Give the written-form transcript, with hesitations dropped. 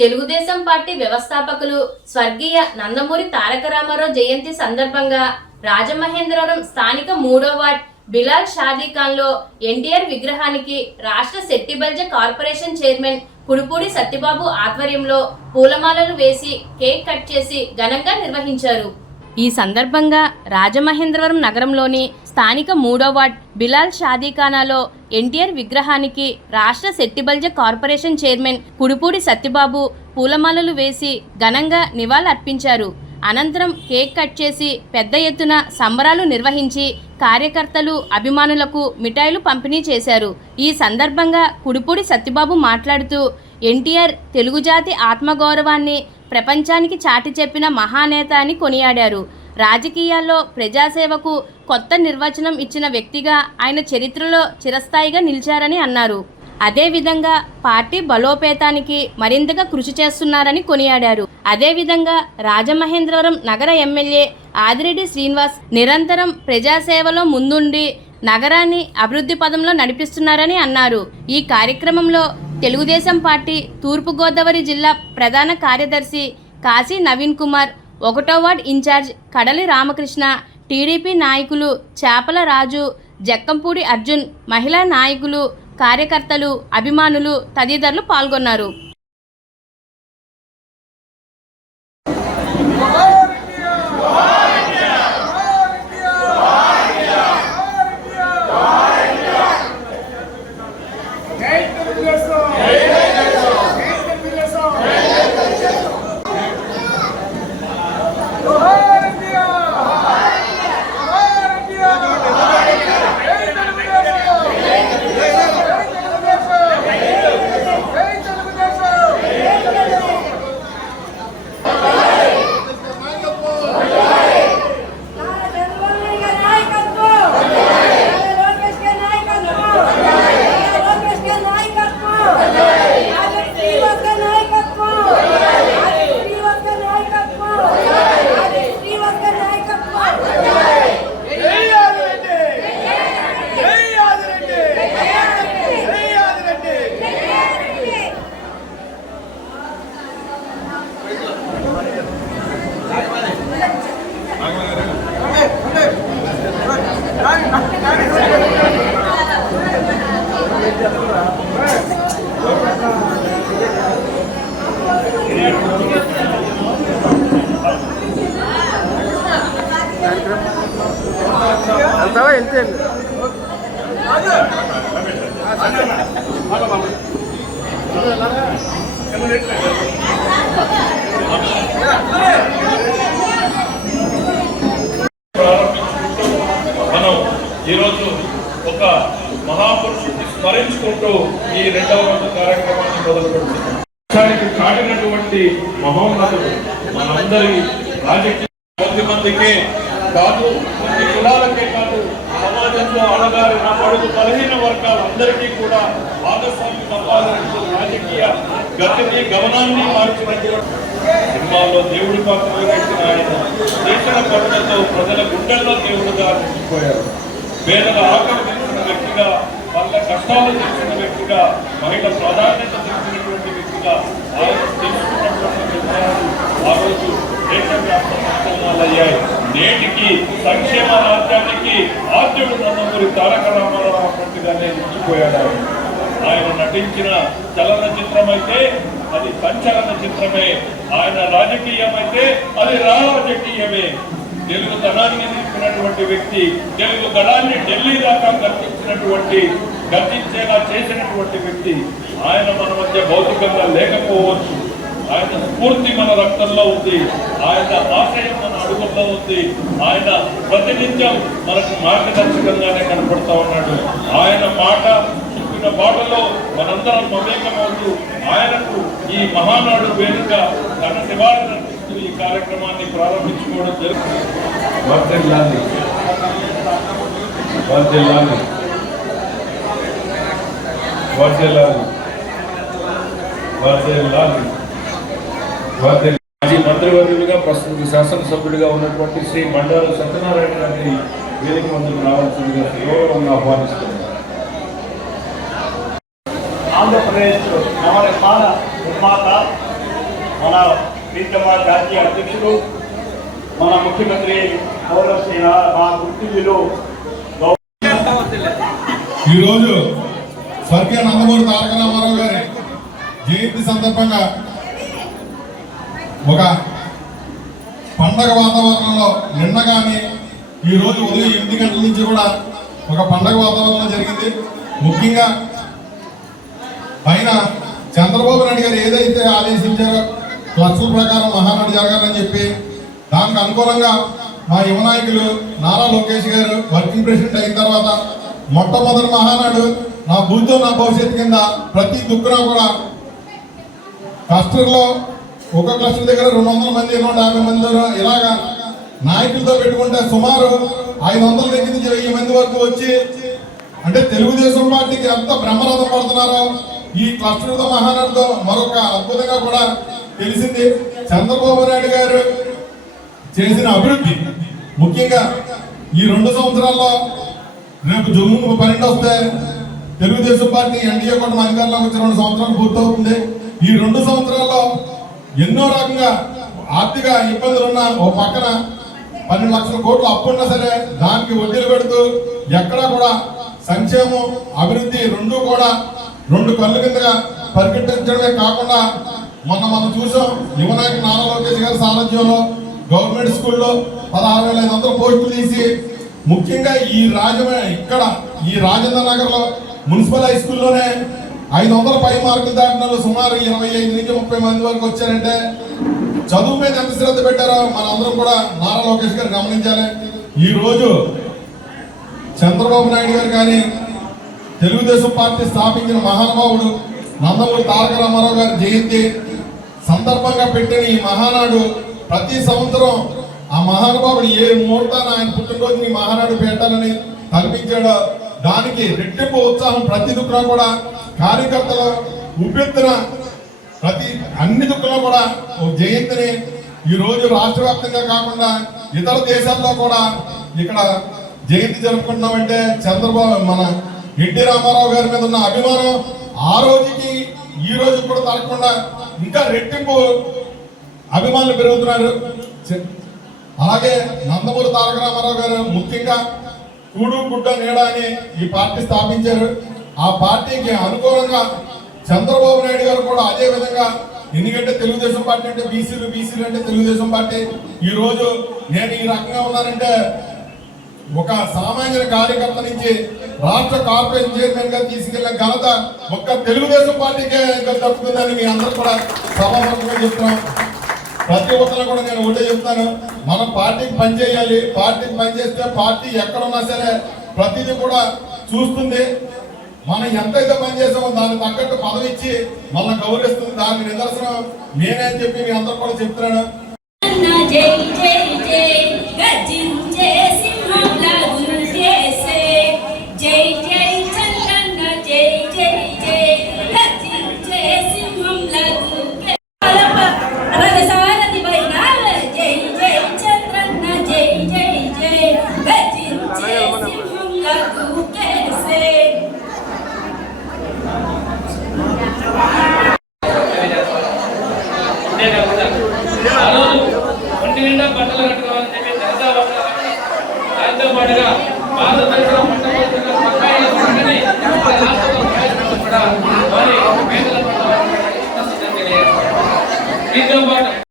Telugu Desam party వ్యవస్థాపకులు స్వర్గీయ నందమూరి తారక రామారావు జయంతి సందర్భంగా రాజమహేంద్రవరం స్థానిక 3వ వార్డ్ బిలాల్ షాదీ ఖాన్ లో ఎన్టీఆర్ విగ్రహానికి రాష్ట్ర శెట్టిబల్జ కార్పొరేషన్ చైర్మన్ కుడుపూడి సత్యబాబు ఆధ్వర్యంలో పూలమాలలు వేసి కేక్ కట్ చేసి ఘనంగా నిర్వహించారు. ఈ సందర్భంగా రాజమహేంద్రవరం నగరంలోని స్థానిక 3వ వార్డ్ బిలాల్ షాదీఖానాలో ఎన్టీఆర్ విగ్రహానికి రాష్ట్ర శెట్టిబల్జ కార్పొరేషన్ చైర్మన్ కుడుపూడి సత్యబాబు పూలమాలలు వేసి ఘనంగా నివాళులర్పించారు. అనంతరం కేక్ కట్ చేసి పెద్ద ఎత్తున సంబరాలు నిర్వహించి కార్యకర్తలు అభిమానులకు మిఠాయిలు పంపిణీ చేశారు. ఈ సందర్భంగా కుడుపూడి సత్యబాబు మాట్లాడుతూ ఎన్టీఆర్ తెలుగు జాతి ఆత్మగౌరవాన్ని ప్రపంచానికి చాటి చెప్పిన మహానేత అని కొనియాడారు. రాజకీయాల్లో ప్రజాసేవకు కొత్త నిర్వచనం ఇచ్చిన వ్యక్తిగా ఆయన చరిత్రలో చిరస్థాయిగా నిలిచారని అన్నారు. అదేవిధంగా పార్టీ బలోపేతానికి మరింతగా కృషి చేస్తున్నారని కొనియాడారు. అదేవిధంగా రాజమహేంద్రవరం నగర ఎమ్మెల్యే ఆదిరెడ్డి శ్రీనివాస్ నిరంతరం ప్రజాసేవలో ముందుండి నగరాన్ని అభివృద్ధి పదంలో నడిపిస్తున్నారని అన్నారు. ఈ కార్యక్రమంలో తెలుగుదేశం పార్టీ తూర్పుగోదావరి జిల్లా ప్రధాన కార్యదర్శి కాశీ నవీన్ కుమార్, 1వ వార్డ్ ఇన్ఛార్జ్ కడలి రామకృష్ణ, టీడీపీ నాయకులు చేపల రాజు, జక్కంపూడి అర్జున్, మహిళా నాయకులు, కార్యకర్తలు, అభిమానులు తదితరులు పాల్గొన్నారు. మనం ఈరోజు ఒక మహాపురుషుడిని స్మరించుకుంటూ ఈ 2వ రోజు కార్యక్రమాన్ని మొదలుపెడుతున్నాం. చాటినటువంటి మహోన్నతుడు మనందరి రాజకీయ కొద్ది మందికే కాదు, కొన్ని కులాలకే కాదు, సమాజంలో అణగారిన బడుగు బలహీన వర్గాలందరికీ కూడా భాగస్వామి సంపాదించిన రాజకీయ గతిని గమనాన్ని మార్చినటువంటి సినిమాల్లో దేవుడి పాత్ర వేసిన ఆయన దేశన కరుణతో ప్రజల గుండెల్లో దేవుడుగా నిలిచిపోయారు. పేదల ఆకలి తెలిసిన వ్యక్తిగా, వాళ్ళ కష్టాలు తెలిసిన వ్యక్తిగా, మహిళ ప్రాధాన్యత తెలిసినటువంటి వ్యక్తిగా ఆయన తెలుసుకున్నటువంటి నిర్ణయాలు ఆ రోజు దేశవ్యాప్త సంచలనాలు అయ్యాయి. నేటికి సంక్షేమ రాజ్యానికి ఆద్యుడు నందమూరి తారక రామారావు పూర్తిగానే నిలిచిపోయాడు. ఆయన నటించిన చలన చిత్రమైతే అది సంచలన చిత్రమే, ఆయన రాజకీయం అయితే అది రాజకీయమే. తెలుగు ధనాన్ని నిలిపినటువంటి వ్యక్తి, తెలుగు గడాన్ని ఢిల్లీ దాకా గర్తించేలా చేసినటువంటి వ్యక్తి. ఆయన మన మధ్య భౌతికంగా లేకపోవచ్చు, ఆయన స్ఫూర్తి మన రక్తంలో ఉంది, ఆయన ఆశయం మన అడుగుల్లో ఉంది, ఆయన ప్రతినిత్యం మనకు మార్గదర్శకంగానే కనపడతా ఉన్నాడు. ఆయన మాట చెప్పిన బాటలో మనందరం మమేకమవుతూ ఆయనకు ఈ మహానాడు వేదిక తన నివాళులర్పిస్తూ ఈ కార్యక్రమాన్ని ప్రారంభించుకోవడం జరుగుతుంది. మాజీ మంత్రివర్యులుగా ప్రస్తుత శాసనసభ్యుడిగా ఉన్నటువంటి శ్రీ బండారు సత్యనారాయణ గారిని వేదిక ముందుకు రావాల్సిందిగా గౌరవంగా ఆహ్వానిస్తున్నారు. ఆంధ్రప్రదేశ్ నవనిర్మాణ నిర్మాత మన ప్రీతమ జాతీయ అధ్యక్షులు మన ముఖ్యమంత్రి పౌరసేన మా గుర్తింపులు ఈరోజు స్వర్గీయ నందమూరి తారక రామారావు గారి జయంతి సందర్భంగా ఒక పండగ వాతావరణంలో నిన్న కానీ ఈరోజు ఉదయం 8 గంటల నుంచి కూడా ఒక పండగ వాతావరణం జరిగింది. ముఖ్యంగా పైన చంద్రబాబు నాయుడు గారు ఏదైతే ఆదేశించారో క్లస్టర్ ప్రకారం మహానాడు జరగాలని చెప్పి దానికి అనుకూలంగా మా యువ నాయకులు నారా లోకేష్ గారు వర్కింగ్ ప్రెసిడెంట్ అయిన తర్వాత మొట్టమొదటి మహానాడు నా భూతో నా భవిష్యత్తు కింద ప్రతి దుక్కున కూడా క్లస్టర్లో ఒక క్లస్టర్ దగ్గర 200 మంది 250 మంది ఇలాగా నాయకులతో పెట్టుకుంటే సుమారు 500 దగ్గర నుంచి 1000 మంది వరకు వచ్చి అంటే తెలుగుదేశం పార్టీకి ఎంత బ్రహ్మరథం పడుతున్నారో ఈ క్లస్టర్తో మహానాడుతో మరొక అద్భుతంగా కూడా తెలిసింది. చంద్రబాబు నాయుడు గారు చేసిన అభివృద్ధి ముఖ్యంగా ఈ 2 సంవత్సరాల్లో రేపు జూన్ 12 వస్తే తెలుగుదేశం పార్టీ ఎన్డీఏ కూడా అధికారంలోకి వచ్చి 2 సంవత్సరాలు పూర్తవుతుంది. ఈ 2 సంవత్సరాల్లో ఎన్నో రకంగా ఆర్థిక ఇబ్బందులు ఉన్న ఓ పక్కన 12 లక్షల కోట్లు అప్పున్నా సరే దానికి వడ్డీలు పెడుతూ ఎక్కడా కూడా సంక్షేమం అభివృద్ధి రెండు కూడా 2 కళ్ళు కిందగా పరిగెట్టించడమే కాకుండా మనం చూసాం యువనాయకుడు నారా లోకేష్ గారి సారథ్యంలో గవర్నమెంట్ స్కూల్లో 16,500 పోస్టులు తీసి ముఖ్యంగా ఈ రాజేంద్ర నగర్ లో మున్సిపల్ హై స్కూల్లోనే 500 పై మార్కులు దాటిన సుమారు 25 నుంచి 30 మంది వరకు వచ్చారంటే చదువు మీద ఎంత శ్రద్ధ పెట్టారో మనందరం కూడా నారా లోకేష్ గారు గమనించాలి. ఈ రోజు చంద్రబాబు నాయుడు గారు కానీ తెలుగుదేశం పార్టీ స్థాపించిన మహానుభావుడు నందమూరి తారక రామారావు గారి జయంతి సందర్భంగా పెట్టిన ఈ మహానాడు ప్రతి సంవత్సరం ఆ మహానుభావుడు ఏ ముహూర్తాన్ని ఆయన పుట్టినరోజుని మహానాడు పెట్టాలని కల్పించాడో దానికి రెట్టింపు ఉత్సాహం ప్రతి దుక్కులో కూడా కార్యకర్తలు ఉపెత్తున అన్ని దుక్కులో కూడా జయంతిని ఈ రోజు రాష్ట్ర వ్యాప్తంగా కాకుండా ఇతర దేశాల్లో కూడా ఇక్కడ జయంతి జరుపుకుంటున్నామంటే చంద్రబాబు మన ఎన్టీ రామారావు గారి మీద ఉన్న అభిమానం ఆ రోజుకి ఈ రోజు కూడా తరగకుండా ఇంకా రెట్టింపు అభిమానులు పెరుగుతున్నారు. అలాగే నందమూరి తారక రామారావు గారు ముఖ్యంగా కూడు గుడ్డ నీడ అని ఈ పార్టీ స్థాపించారు. ఆ పార్టీకి అనుకూలంగా చంద్రబాబు నాయుడు గారు కూడా అదే విధంగా ఎందుకంటే తెలుగుదేశం పార్టీ అంటే బీసీలు అంటే తెలుగుదేశం పార్టీ ఈ రోజు నేను ఈ రకంగా ఉన్నానంటే ఒక సామాన్య కార్యకర్త నుంచి రాష్ట్ర కార్పొరేషన్ చైర్మన్ గా తీసుకెళ్లిన ఘనత ఒక్క తెలుగుదేశం పార్టీకే ఇంకా దక్కుతుందని మీ అందరూ కూడా సభాముఖంగా చెప్తున్నాం. ప్రతి ఒక్కరు కూడా నేను ఒకటే చెప్తాను, మనం పార్టీకి పనిచేయాలి. పార్టీకి పనిచేస్తే పార్టీ ఎక్కడున్నా సరే ప్రతిదీ కూడా చూస్తుంది. మనం ఎంతైతే పనిచేసామో దానికి తగ్గట్టు పదవి ఇచ్చి మన గౌరవిస్తుంది. దానికి నిదర్శనం నేనే అని చెప్పి మీ అందరూ కూడా చెప్తున్నాను. బట్టలు కట్టుకోవాలని చెప్పి జనతా దాంతో పాటుగా భారతదేశంలో మొట్టమొదటి కూడా